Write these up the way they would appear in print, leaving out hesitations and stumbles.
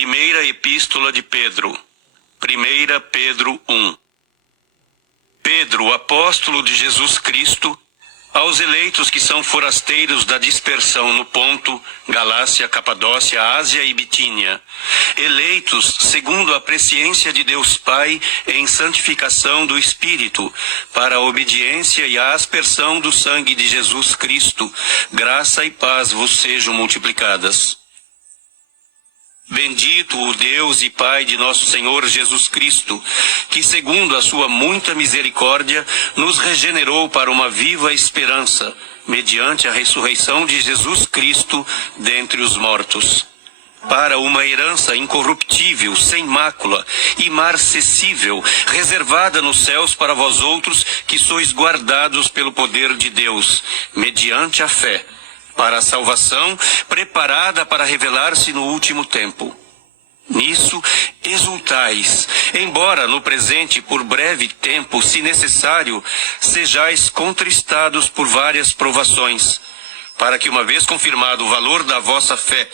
Primeira Epístola de Pedro. 1 Pedro 1. Pedro, apóstolo de Jesus Cristo, aos eleitos que são forasteiros da dispersão no Ponto, Galácia, Capadócia, Ásia e Bitínia, eleitos segundo a presciência de Deus Pai em santificação do Espírito, para a obediência e a aspersão do sangue de Jesus Cristo, graça e paz vos sejam multiplicadas. Bendito o Deus e Pai de nosso Senhor Jesus Cristo, que segundo a sua muita misericórdia, nos regenerou para uma viva esperança, mediante a ressurreição de Jesus Cristo dentre os mortos, para uma herança incorruptível, sem mácula, imarcessível, reservada nos céus para vós outros, que sois guardados pelo poder de Deus, mediante a fé, para a salvação preparada para revelar-se no último tempo. Nisso exultais, embora no presente por breve tempo, se necessário, sejais contristados por várias provações, para que, uma vez confirmado o valor da vossa fé,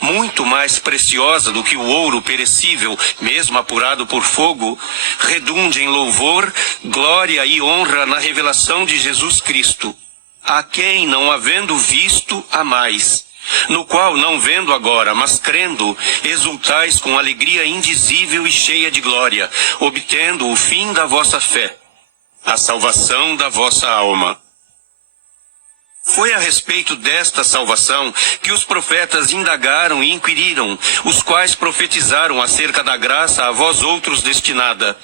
muito mais preciosa do que o ouro perecível, mesmo apurado por fogo, redunde em louvor, glória e honra na revelação de Jesus Cristo, a quem, não havendo visto, amais, no qual, não vendo agora, mas crendo, exultais com alegria indizível e cheia de glória, obtendo o fim da vossa fé, a salvação da vossa alma. Foi a respeito desta salvação que os profetas indagaram e inquiriram, os quais profetizaram acerca da graça a vós outros destinada,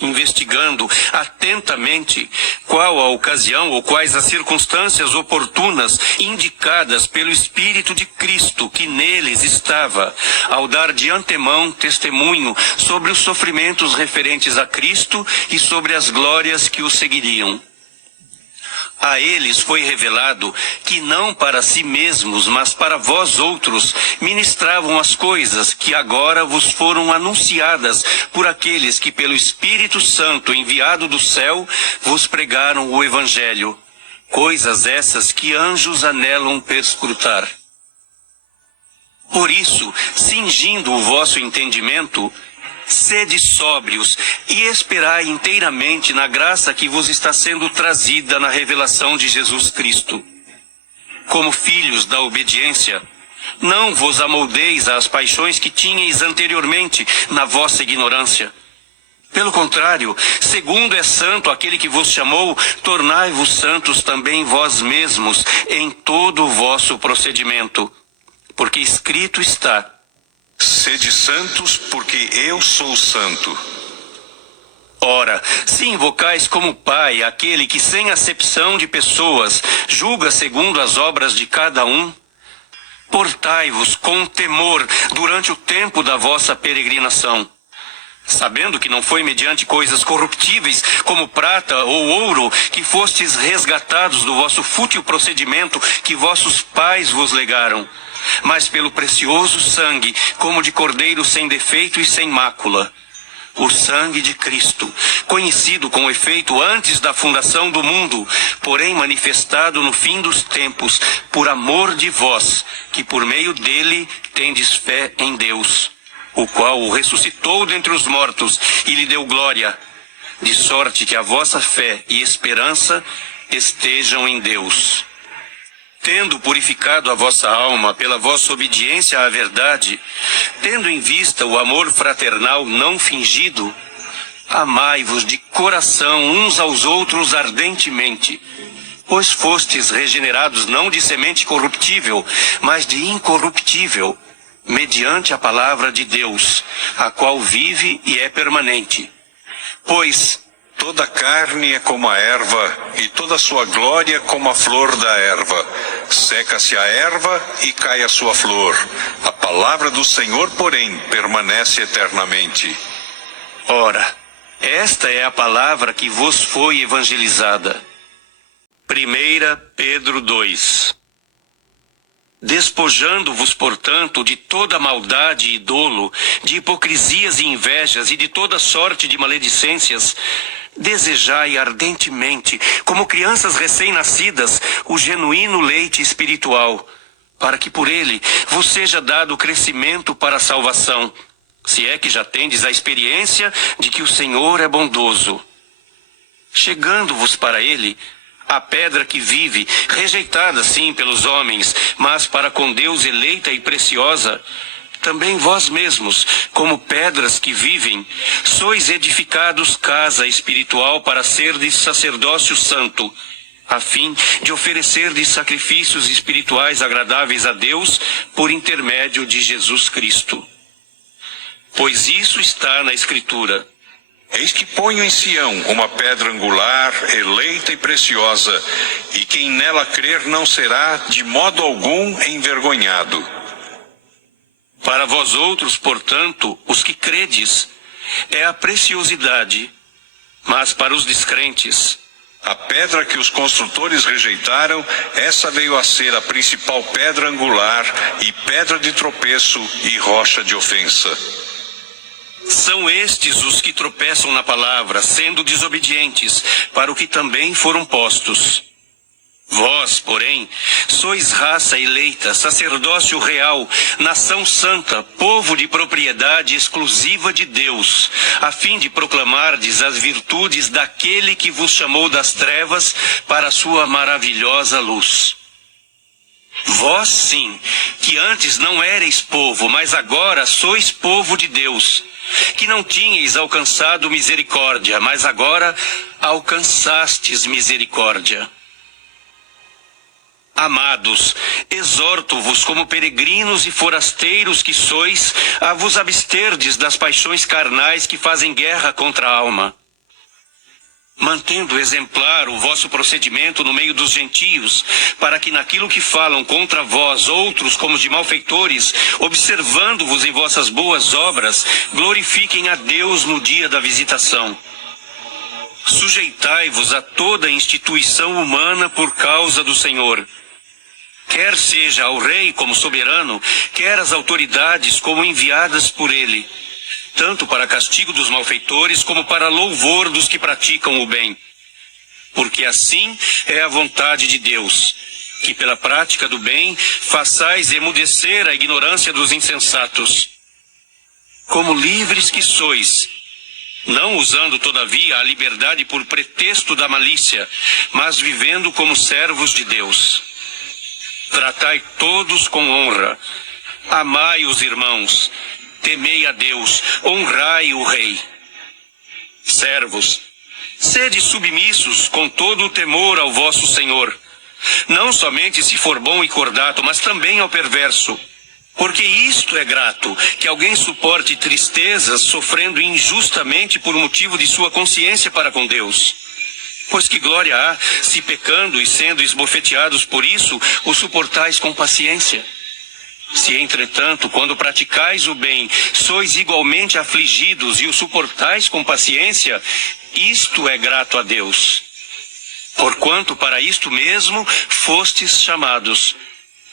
investigando atentamente qual a ocasião ou quais as circunstâncias oportunas indicadas pelo Espírito de Cristo que neles estava, ao dar de antemão testemunho sobre os sofrimentos referentes a Cristo e sobre as glórias que o seguiriam. A eles foi revelado que não para si mesmos, mas para vós outros, ministravam as coisas que agora vos foram anunciadas por aqueles que pelo Espírito Santo enviado do céu vos pregaram o Evangelho, coisas essas que anjos anelam perscrutar. Por isso, cingindo o vosso entendimento, sede sóbrios e esperai inteiramente na graça que vos está sendo trazida na revelação de Jesus Cristo. Como filhos da obediência, não vos amoldeis às paixões que tinhais anteriormente na vossa ignorância. Pelo contrário, segundo é santo aquele que vos chamou, tornai-vos santos também vós mesmos em todo o vosso procedimento. Porque escrito está: sede santos, porque eu sou santo. Ora, se invocais como Pai aquele que sem acepção de pessoas julga segundo as obras de cada um, portai-vos com temor durante o tempo da vossa peregrinação, sabendo que não foi mediante coisas corruptíveis, como prata ou ouro, que fostes resgatados do vosso fútil procedimento que vossos pais vos legaram, mas pelo precioso sangue, como de cordeiro sem defeito e sem mácula, o sangue de Cristo, conhecido com efeito antes da fundação do mundo, porém manifestado no fim dos tempos, por amor de vós, que por meio dele tendes fé em Deus, o qual o ressuscitou dentre os mortos e lhe deu glória, de sorte que a vossa fé e esperança estejam em Deus. Tendo purificado a vossa alma pela vossa obediência à verdade, tendo em vista o amor fraternal não fingido, amai-vos de coração uns aos outros ardentemente, pois fostes regenerados não de semente corruptível, mas de incorruptível, mediante a palavra de Deus, a qual vive e é permanente. Pois toda carne é como a erva, e toda sua glória como a flor da erva. Seca-se a erva e cai a sua flor. A palavra do Senhor, porém, permanece eternamente. Ora, esta é a palavra que vos foi evangelizada. 1 Pedro 2. Despojando-vos, portanto, de toda maldade e dolo, de hipocrisias e invejas e de toda sorte de maledicências, desejai ardentemente, como crianças recém-nascidas, o genuíno leite espiritual, para que por ele vos seja dado crescimento para a salvação, se é que já tendes a experiência de que o Senhor é bondoso. Chegando-vos para ele, a pedra que vive, rejeitada sim pelos homens, mas para com Deus eleita e preciosa, também vós mesmos, como pedras que vivem, sois edificados casa espiritual para serdes sacerdócio santo, a fim de oferecerdes sacrifícios espirituais agradáveis a Deus por intermédio de Jesus Cristo. Pois isso está na Escritura. Eis que ponho em Sião uma pedra angular, eleita e preciosa, e quem nela crer não será de modo algum envergonhado. Para vós outros, portanto, os que credes, é a preciosidade, mas para os descrentes, a pedra que os construtores rejeitaram, essa veio a ser a principal pedra angular, e pedra de tropeço e rocha de ofensa. São estes os que tropeçam na palavra, sendo desobedientes, para o que também foram postos. Vós, porém, sois raça eleita, sacerdócio real, nação santa, povo de propriedade exclusiva de Deus, a fim de proclamardes as virtudes daquele que vos chamou das trevas para a sua maravilhosa luz. Vós, sim, que antes não éreis povo, mas agora sois povo de Deus, que não tinhais alcançado misericórdia, mas agora alcançastes misericórdia. Amados, exorto-vos como peregrinos e forasteiros que sois, a vos absterdes das paixões carnais que fazem guerra contra a alma, mantendo exemplar o vosso procedimento no meio dos gentios, para que naquilo que falam contra vós outros como de malfeitores, observando-vos em vossas boas obras, glorifiquem a Deus no dia da visitação. Sujeitai-vos a toda instituição humana por causa do Senhor, quer seja ao rei como soberano, quer às autoridades como enviadas por ele, tanto para castigo dos malfeitores como para louvor dos que praticam o bem. Porque assim é a vontade de Deus, que pela prática do bem façais emudecer a ignorância dos insensatos. Como livres que sois, não usando todavia a liberdade por pretexto da malícia, mas vivendo como servos de Deus. Tratai todos com honra, amai os irmãos, temei a Deus, honrai o rei. Servos, sede submissos com todo o temor ao vosso Senhor, não somente se for bom e cordato, mas também ao perverso. Porque isto é grato, que alguém suporte tristezas, sofrendo injustamente por motivo de sua consciência para com Deus. Pois que glória há, se pecando e sendo esbofeteados por isso, o suportais com paciência. Se, entretanto, quando praticais o bem, sois igualmente afligidos e o suportais com paciência, isto é grato a Deus. Porquanto para isto mesmo fostes chamados,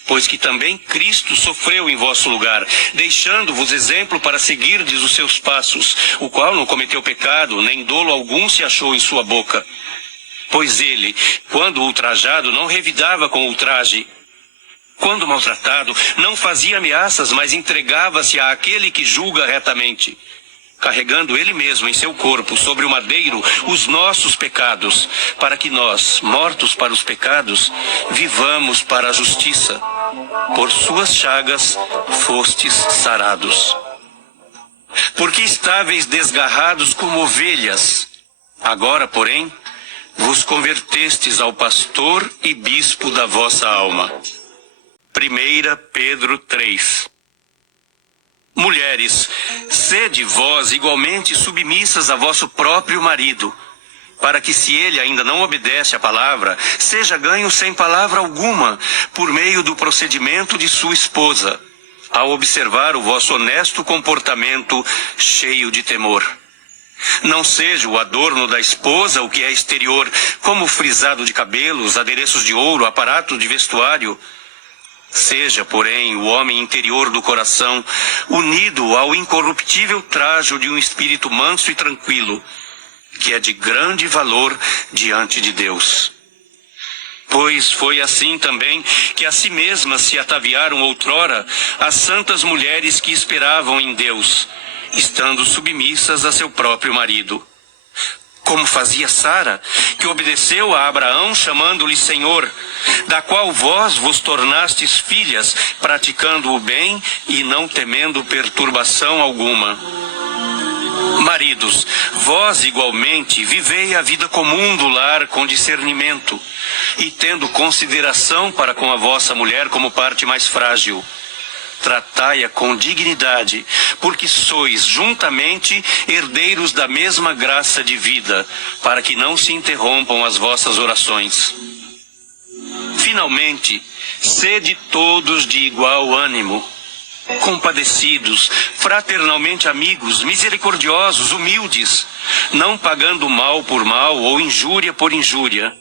pois que também Cristo sofreu em vosso lugar, deixando-vos exemplo para seguirdes os seus passos, o qual não cometeu pecado, nem dolo algum se achou em sua boca. Pois ele, quando ultrajado, não revidava com ultraje. Quando maltratado, não fazia ameaças, mas entregava-se àquele que julga retamente, carregando ele mesmo em seu corpo sobre o madeiro os nossos pecados, para que nós, mortos para os pecados, vivamos para a justiça. Por suas chagas fostes sarados. Porque estáveis desgarrados como ovelhas, agora, porém, vos convertestes ao pastor e bispo da vossa alma. 1 Pedro 3. Mulheres, sede vós igualmente submissas a vosso próprio marido, para que, se ele ainda não obedece à palavra, seja ganho sem palavra alguma, por meio do procedimento de sua esposa, ao observar o vosso honesto comportamento cheio de temor. Não seja o adorno da esposa o que é exterior, como frisado de cabelos, adereços de ouro, aparato de vestuário. Seja, porém, o homem interior do coração, unido ao incorruptível trajo de um espírito manso e tranquilo, que é de grande valor diante de Deus. Pois foi assim também que a si mesmas se ataviaram outrora as santas mulheres que esperavam em Deus, estando submissas a seu próprio marido. Como fazia Sara, que obedeceu a Abraão chamando-lhe Senhor, da qual vós vos tornastes filhas, praticando o bem e não temendo perturbação alguma. Maridos, vós igualmente vivei a vida comum do lar com discernimento, e tendo consideração para com a vossa mulher como parte mais frágil. Tratai-a com dignidade, porque sois juntamente herdeiros da mesma graça de vida, para que não se interrompam as vossas orações. Finalmente, sede todos de igual ânimo, compadecidos, fraternalmente amigos, misericordiosos, humildes, não pagando mal por mal ou injúria por injúria.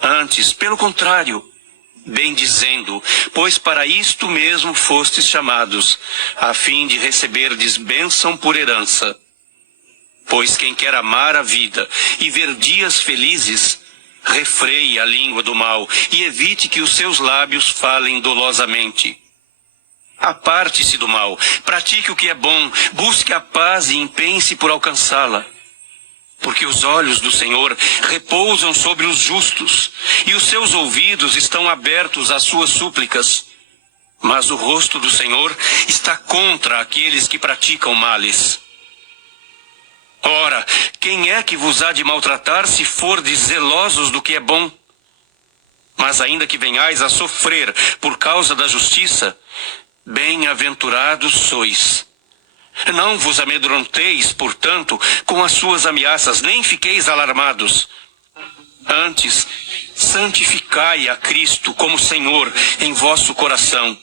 Antes, pelo contrário, bendizendo, pois para isto mesmo fostes chamados, a fim de receberdes bênção por herança. Pois quem quer amar a vida e ver dias felizes, refreie a língua do mal e evite que os seus lábios falem dolosamente. Aparte-se do mal, pratique o que é bom, busque a paz e empenhe-se por alcançá-la. Porque os olhos do Senhor repousam sobre os justos, e os seus ouvidos estão abertos às suas súplicas. Mas o rosto do Senhor está contra aqueles que praticam males. Ora, quem é que vos há de maltratar se fordes zelosos do que é bom? Mas ainda que venhais a sofrer por causa da justiça, bem-aventurados sois. Não vos amedronteis, portanto, com as suas ameaças, nem fiqueis alarmados. Antes, santificai a Cristo como Senhor em vosso coração,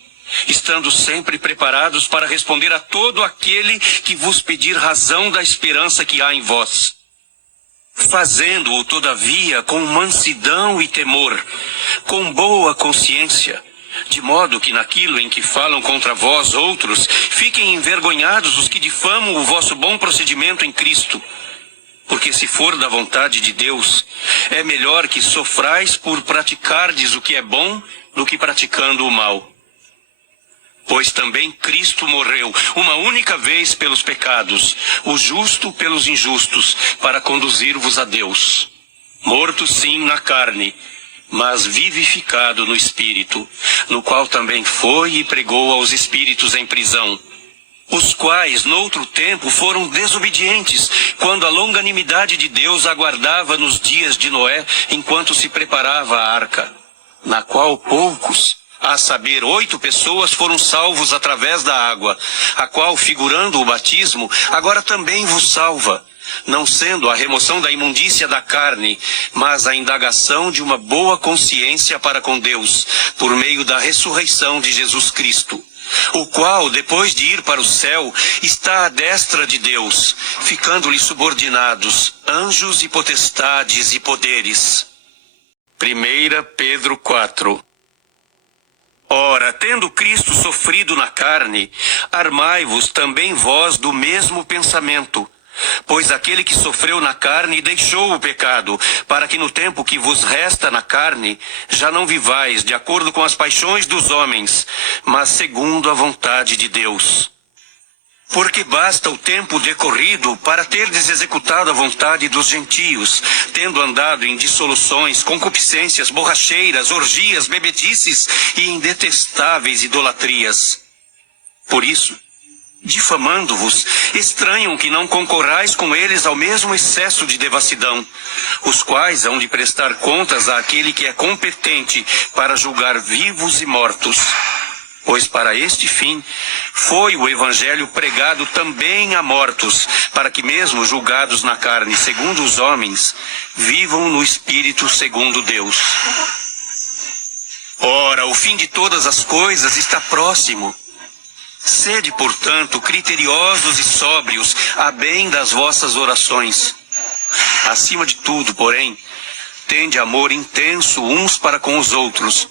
estando sempre preparados para responder a todo aquele que vos pedir razão da esperança que há em vós. Fazendo-o, todavia, com mansidão e temor, com boa consciência, de modo que naquilo em que falam contra vós outros, fiquem envergonhados os que difamam o vosso bom procedimento em Cristo. Porque se for da vontade de Deus, é melhor que sofrais por praticardes o que é bom do que praticando o mal. Pois também Cristo morreu uma única vez pelos pecados, o justo pelos injustos, para conduzir-vos a Deus. Morto sim na carne, mas vivificado no Espírito, no qual também foi e pregou aos espíritos em prisão, os quais, noutro tempo, foram desobedientes, quando a longanimidade de Deus aguardava nos dias de Noé, enquanto se preparava a arca, na qual poucos, a saber, 8 pessoas foram salvos através da água, a qual, figurando o batismo, agora também vos salva, não sendo a remoção da imundícia da carne, mas a indagação de uma boa consciência para com Deus, por meio da ressurreição de Jesus Cristo, o qual, depois de ir para o céu, está à destra de Deus, ficando-lhe subordinados anjos e potestades e poderes. 1 Pedro 4. Ora, tendo Cristo sofrido na carne, armai-vos também vós do mesmo pensamento. Pois aquele que sofreu na carne deixou o pecado, para que no tempo que vos resta na carne, já não vivais de acordo com as paixões dos homens, mas segundo a vontade de Deus. Porque basta o tempo decorrido para terdes executado a vontade dos gentios, tendo andado em dissoluções, concupiscências, borracheiras, orgias, bebedices e em detestáveis idolatrias. Por isso, difamando-vos, estranham que não concorrais com eles ao mesmo excesso de devassidão, os quais hão de prestar contas àquele que é competente para julgar vivos e mortos. Pois para este fim foi o evangelho pregado também a mortos, para que mesmo julgados na carne segundo os homens, vivam no espírito segundo Deus. Ora, o fim de todas as coisas está próximo. Sede, portanto, criteriosos e sóbrios, a bem das vossas orações. Acima de tudo, porém, tende amor intenso uns para com os outros,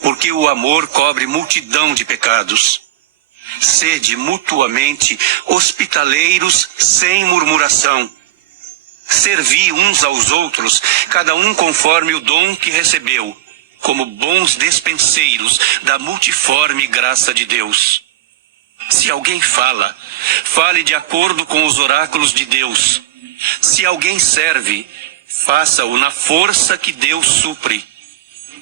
porque o amor cobre multidão de pecados. Sede mutuamente hospitaleiros sem murmuração. Servi uns aos outros, cada um conforme o dom que recebeu, como bons despenseiros da multiforme graça de Deus. Se alguém fala, fale de acordo com os oráculos de Deus. Se alguém serve, faça-o na força que Deus supre,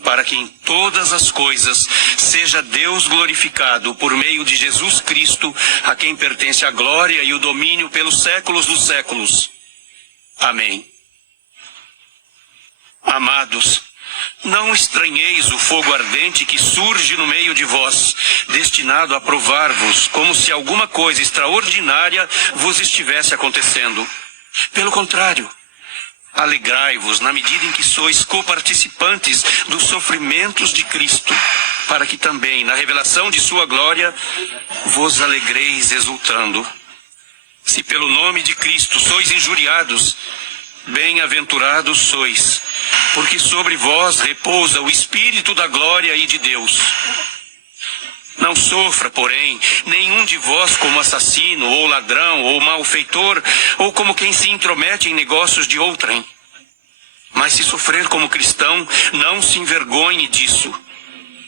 para que em todas as coisas seja Deus glorificado por meio de Jesus Cristo, a quem pertence a glória e o domínio pelos séculos dos séculos. Amém. Amados, não estranheis o fogo ardente que surge no meio de vós, destinado a provar-vos, como se alguma coisa extraordinária vos estivesse acontecendo. Pelo contrário, alegrai-vos na medida em que sois coparticipantes dos sofrimentos de Cristo, para que também, na revelação de sua glória, vos alegreis exultando. Se pelo nome de Cristo sois injuriados, bem-aventurados sois, porque sobre vós repousa o Espírito da glória e de Deus. Não sofra, porém, nenhum de vós como assassino, ou ladrão, ou malfeitor, ou como quem se intromete em negócios de outrem. Mas se sofrer como cristão, não se envergonhe disso.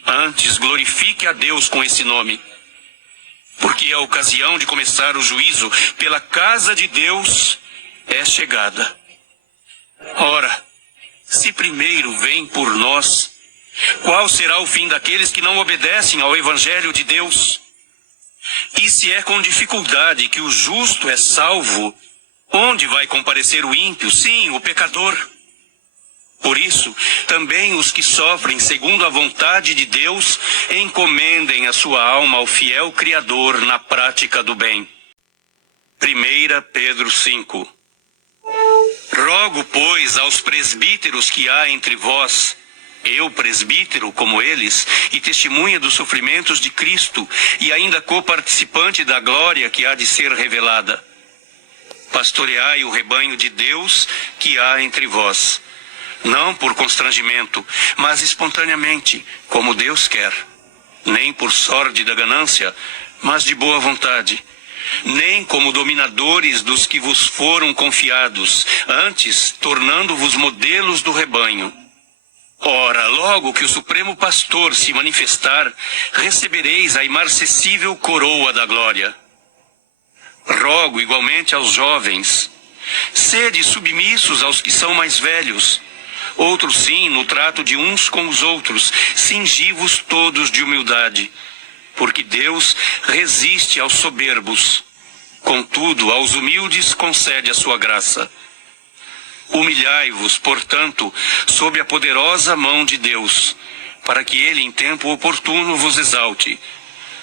Antes, glorifique a Deus com esse nome. Porque a ocasião de começar o juízo pela casa de Deus é chegada. Ora, se primeiro vem por nós, qual será o fim daqueles que não obedecem ao Evangelho de Deus? E se é com dificuldade que o justo é salvo, onde vai comparecer o ímpio, sim, o pecador? Por isso, também os que sofrem segundo a vontade de Deus, encomendem a sua alma ao fiel Criador na prática do bem. 1 Pedro 5. Rogo, pois, aos presbíteros que há entre vós, eu, presbítero, como eles, e testemunha dos sofrimentos de Cristo, e ainda coparticipante da glória que há de ser revelada. Pastoreai o rebanho de Deus que há entre vós, não por constrangimento, mas espontaneamente, como Deus quer, nem por sórdida ganância, mas de boa vontade, nem como dominadores dos que vos foram confiados, antes tornando-vos modelos do rebanho. Ora, logo que o Supremo Pastor se manifestar, recebereis a imarcessível coroa da glória. Rogo igualmente aos jovens, sede submissos aos que são mais velhos. Outros sim, no trato de uns com os outros, cingi-vos todos de humildade, porque Deus resiste aos soberbos, contudo aos humildes concede a sua graça. Humilhai-vos, portanto, sob a poderosa mão de Deus, para que ele em tempo oportuno vos exalte,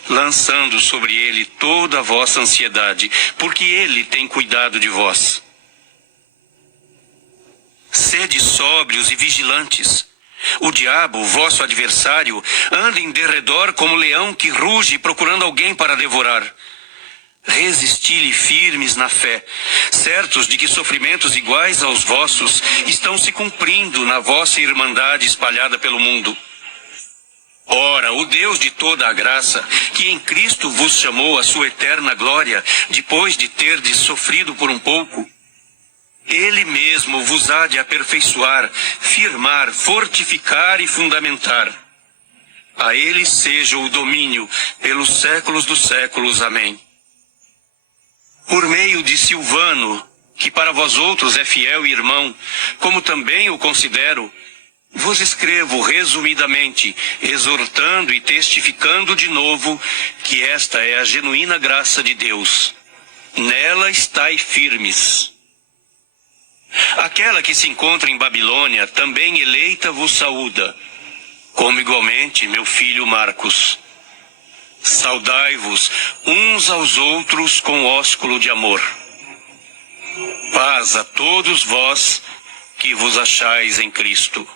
lançando sobre ele toda a vossa ansiedade, porque ele tem cuidado de vós. Sede sóbrios e vigilantes. O diabo, vosso adversário, anda em derredor como leão que ruge procurando alguém para devorar. Resisti-lhe firmes na fé, certos de que sofrimentos iguais aos vossos estão se cumprindo na vossa irmandade espalhada pelo mundo. Ora, o Deus de toda a graça, que em Cristo vos chamou à sua eterna glória, depois de terdes sofrido por um pouco, Ele mesmo vos há de aperfeiçoar, firmar, fortificar e fundamentar. A Ele seja o domínio pelos séculos dos séculos. Amém. Por meio de Silvano, que para vós outros é fiel irmão, como também o considero, vos escrevo resumidamente, exortando e testificando de novo que esta é a genuína graça de Deus. Nela estai firmes. Aquela que se encontra em Babilônia, também eleita, vos saúda, como igualmente meu filho Marcos. Saudai-vos uns aos outros com ósculo de amor. Paz a todos vós que vos achais em Cristo.